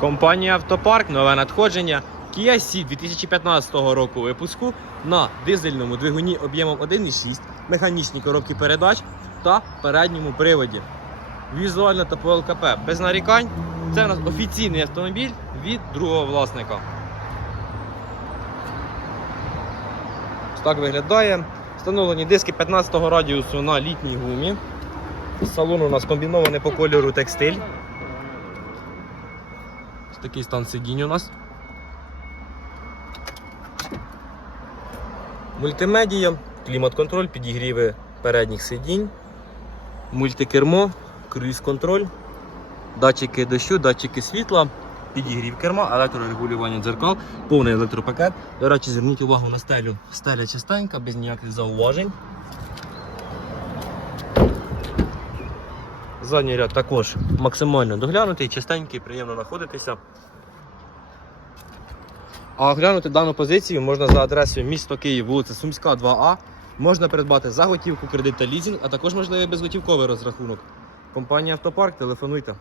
Компанія Автопарк, нове надходження. Kia Ceed 2015 року випуску на дизельному двигуні об'ємом 1,6, механічній коробці передач та передньому приводі. Візуально та по ЛКП без нарікань. Це у нас офіційний автомобіль від другого власника. Так виглядає. Встановлені диски 15 радіусу на літній гумі. Салон у нас комбінований по кольору текстиль. Такий стан сидінь у нас. Мультимедія, клімат-контроль, підігріви передніх сидінь, мультикермо, круїз-контроль, датчики дощу, датчики світла, підігрів керма, електрорегулювання дзеркал, повний електропакет. До речі, зверніть увагу на стелю. Стеля чистенька, без ніяких зауважень. Задній ряд також максимально доглянутий, чистенький, приємно знаходитися. А оглянути дану позицію можна за адресою місто Київ, вулиця Сумська, 2А. Можна придбати за готівку, кредит та лізінг, а також можливий безготівковий розрахунок. Компанія Автопарк, телефонуйте.